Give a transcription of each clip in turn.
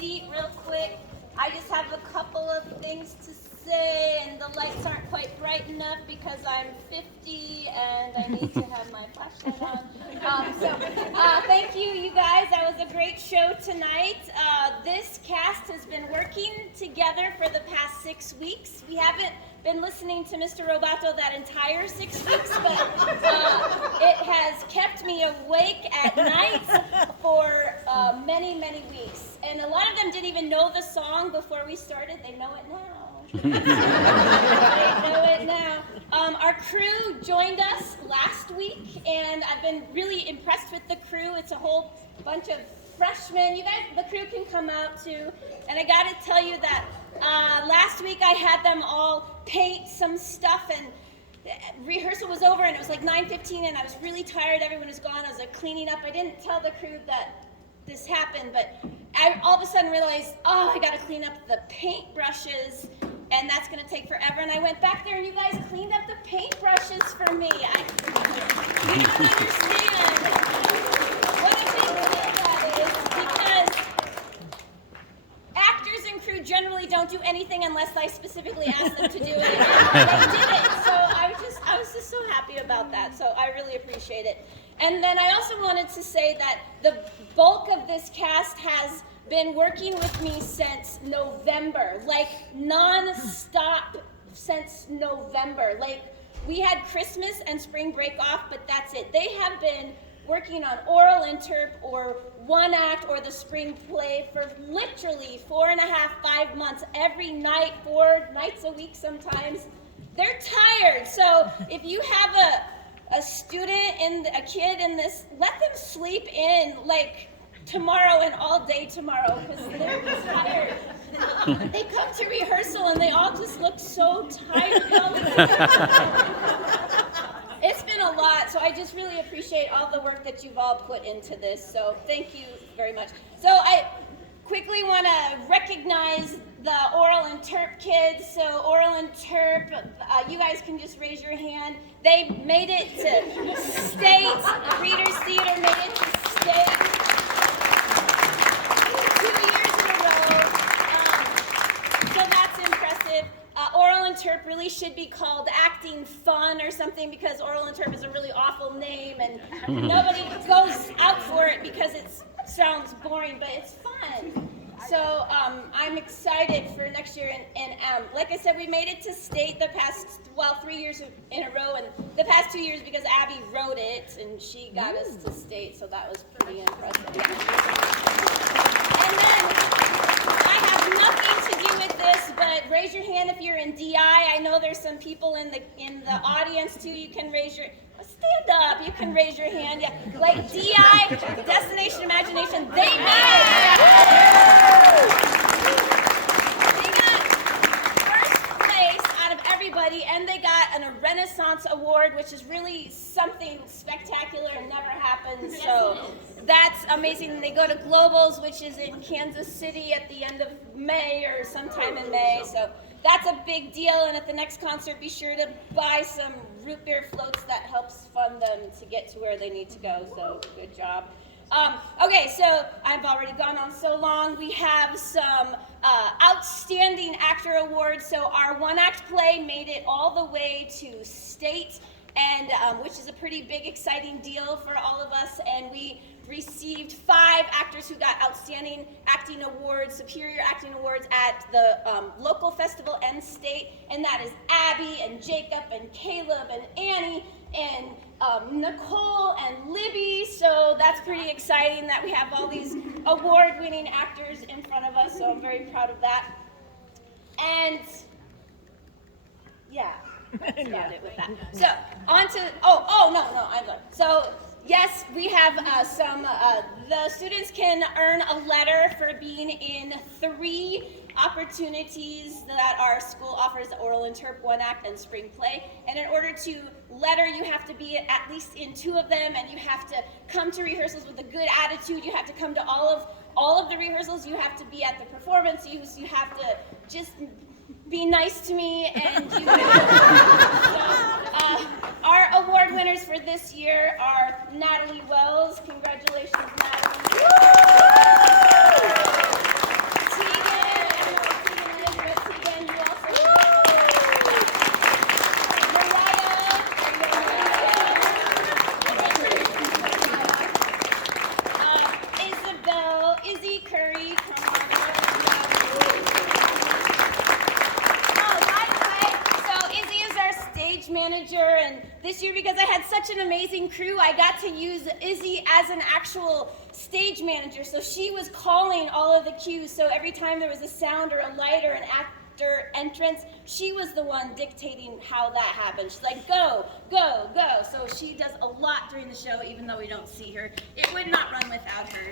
seat real quick. I just have a couple of things to say, and the lights aren't quite bright enough because I'm 50 and I need to have my flashlight on. Thank you guys. That was a great show tonight. This cast has been working together for the past 6 weeks. We haven't been listening to Mr. Robato that entire 6 weeks, but it has kept me awake at night for many, many weeks. And a lot of them didn't even know the song before we started. They know it now. They know it now. Our crew joined us last week, and I've been really impressed with the crew. It's a whole bunch of freshmen. You guys, the crew can come out too. And I got to tell you that last week I had them all paint some stuff, and rehearsal was over, and it was like 9:15, and I was really tired. Everyone was gone. I was like cleaning up. I didn't tell the crew that this happened, but I all of a sudden realized, I got to clean up the paint brushes, and that's going to take forever. And I went back there, and you guys cleaned up the paint brushes for me. You don't understand what a big deal that is, because actors and crew generally don't do anything unless I specifically ask them to do it, and they did it. So I was just so happy about that. So I really appreciate it. And then I also wanted to say that the bulk of this cast has been working with me since November, like non-stop since November. Like, we had Christmas and spring break off, but that's it. They have been working on oral interp or one act or the spring play for literally 4.5, 5 months, every night, 4 nights a week sometimes. They're tired. So if you have a student and a kid in this, let them sleep in like tomorrow and all day tomorrow, because they're tired. They come to rehearsal and they all just look so tired. It's been a lot, so I just really appreciate all the work that you've all put into this, so thank you very much. So I quickly want to recognize the oral interp kids. So oral interp, you guys can just raise your hand. They made it to state. Readers Theater made it to state 2 years in a row. So that's impressive. Oral interp really should be called acting fun or something, because oral interp is a really awful name and nobody goes out for it because it sounds boring, but it's fun. So I'm excited for next year, and like I said, we made it to state the past, 3 years in a row, and the past 2 years because Abby wrote it, and she got us to state, so that was pretty impressive. Yeah. And then, I have nothing to do with this, but raise your hand if you're in DI. I know there's some people in the audience too. You can raise your, stand up, you can raise your hand. Yeah, like DI, Destination Imagination, they got first place out of everybody, and they got a Renaissance Award, which is really something spectacular and never happens. So that's amazing. They go to Globals, which is in Kansas City at the end of May or sometime in May. So that's a big deal, and at the next concert, be sure to buy some root beer floats. That helps fund them to get to where they need to go, so good job. Okay, so I've already gone on so long. We have some outstanding actor awards. So our one-act play made it all the way to state, and which is a pretty big, exciting deal for all of us, and we received 5 actors who got outstanding acting awards, superior acting awards at the local festival and state, and that is Abby and Jacob and Caleb and Annie and Nicole and Libby. So that's pretty exciting that we have all these award-winning actors in front of us, so I'm very proud of that. And yeah, that's about it with that. So on to, I'm sorry. So yes, we have the students can earn a letter for being in 3 opportunities that our school offers: the oral interp, one act, and spring play. And in order to letter, you have to be at least in 2 of them, and you have to come to rehearsals with a good attitude. You have to come to all of the rehearsals. You have to be at the performance. You have to just be nice to me, and you our award winners for this year are Natalie Wells. Congratulations, Natalie. manager, and this year, because I had such an amazing crew, I got to use Izzy as an actual stage manager. So she was calling all of the cues. So every time there was a sound or a light or an actor entrance, she was the one dictating how that happened. She's like, go, go, go. So she does a lot during the show, even though we don't see her. It would not run without her.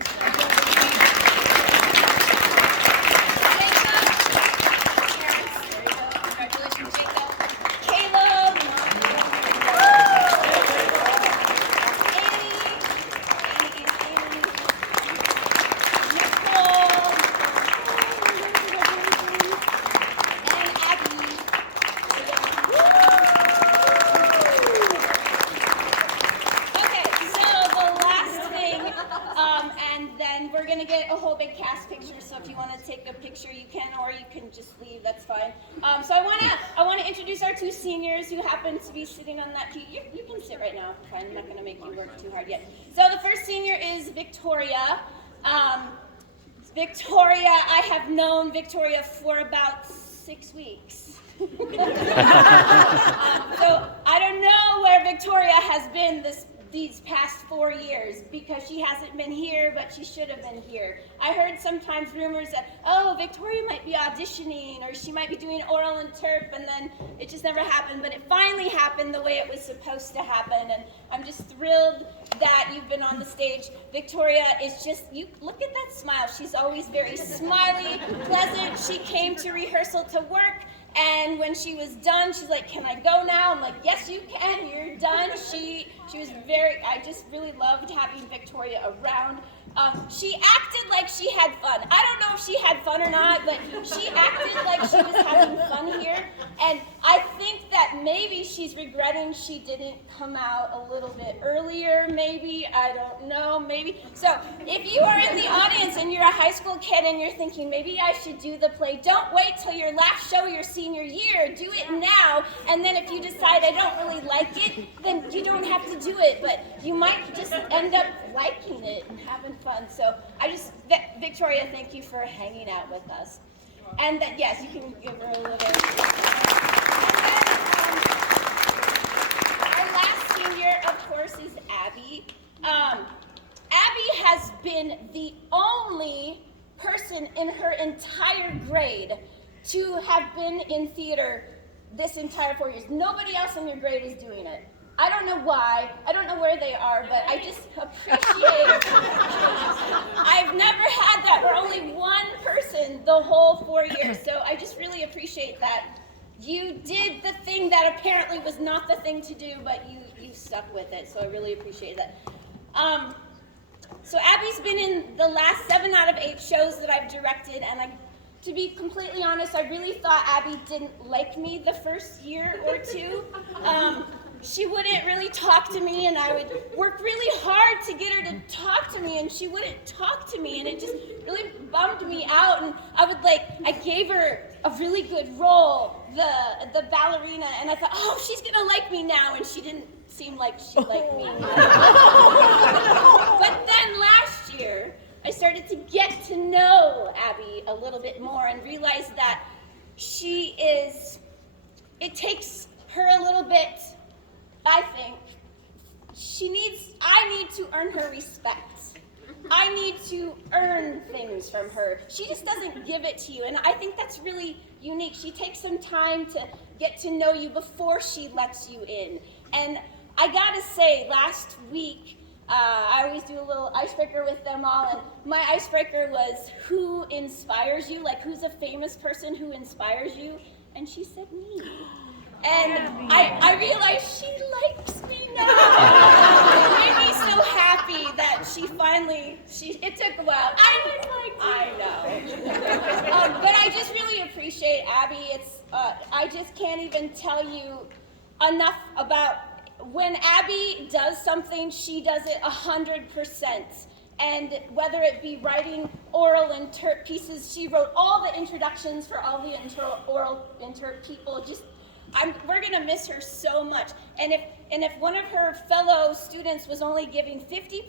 Congratulations, Jacob. Caleb. We're going to get a whole big cast picture, so if you want to take a picture, you can, or you can just leave, that's fine. So I want to introduce our two seniors who happen to be sitting on that pew. You can sit right now. I'm not going to make you work too hard yet. So the first senior is Victoria. Victoria, I have known Victoria for about 6 weeks. So I don't know where Victoria has been these past 4 years, because she hasn't been here, but she should have been here. I heard sometimes rumors that, oh, Victoria might be auditioning, or she might be doing oral and terp, and then it just never happened. But it finally happened the way it was supposed to happen, and I'm just thrilled that you've been on the stage. Victoria is just, you look at that smile. She's always very smiley, pleasant. She came to rehearsal to work, and when she was done, she's like, can I go now? I'm like, yes, you can, you're done. She was I just really loved having Victoria around. She acted like she had fun. I don't know if she had fun or not, but she acted like she was having fun here. And I think that maybe she's regretting she didn't come out a little bit earlier, maybe. I don't know, maybe. So if you are in the audience and you're a high school kid and you're thinking, maybe I should do the play, don't wait till your last show your senior year. Do it now. And then if you decide I don't really like it, then you don't have to do it. But you might just end up liking it and having fun. So Victoria, thank you for hanging out with us. And that, yes, you can give her a little. And then our last senior, of course, is Abby. Abby has been the only person in her entire grade to have been in theater this entire 4 years. Nobody else in your grade is doing it. I don't know why. I don't know where they are, but I just appreciate I've never had that. We're only one person the whole 4 years, so I just really appreciate that. You did the thing that apparently was not the thing to do, but you stuck with it, so I really appreciate that. So Abby's been in the last 7 out of 8 shows that I've directed, and to be completely honest, I really thought Abby didn't like me the first year or two. She wouldn't really talk to me, and I would work really hard to get her to talk to me, and she wouldn't talk to me, and it just really bummed me out. And I gave her a really good role, the ballerina, and I thought, oh, she's gonna like me now, and she didn't seem like she liked me. But then last year, I started to get to know Abby a little bit more and realized that it takes her a little bit, I think, I need to earn her respect. I need to earn things from her. She just doesn't give it to you, and I think that's really unique. She takes some time to get to know you before she lets you in. And I gotta say, last week, I always do a little icebreaker with them all, and my icebreaker was, who inspires you? Like, who's a famous person who inspires you? And she said me. And I realized she likes me now. It made me so happy that it took a while. I know. But I just really appreciate Abby. I just can't even tell you enough about when Abby does something, she does it 100%. And whether it be writing oral and terp pieces, she wrote all the introductions for all the oral and terp people. We're gonna miss her so much. And if one of her fellow students was only giving 50%,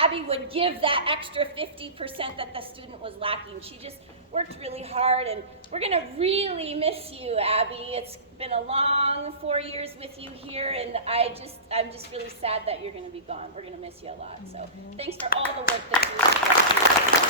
Abby would give that extra 50% that the student was lacking. She just worked really hard, and we're going to really miss you, Abby. It's been a long 4 years with you here, and I'm just really sad that you're going to be gone. We're going to miss you a lot. So thanks for all the work that you've done.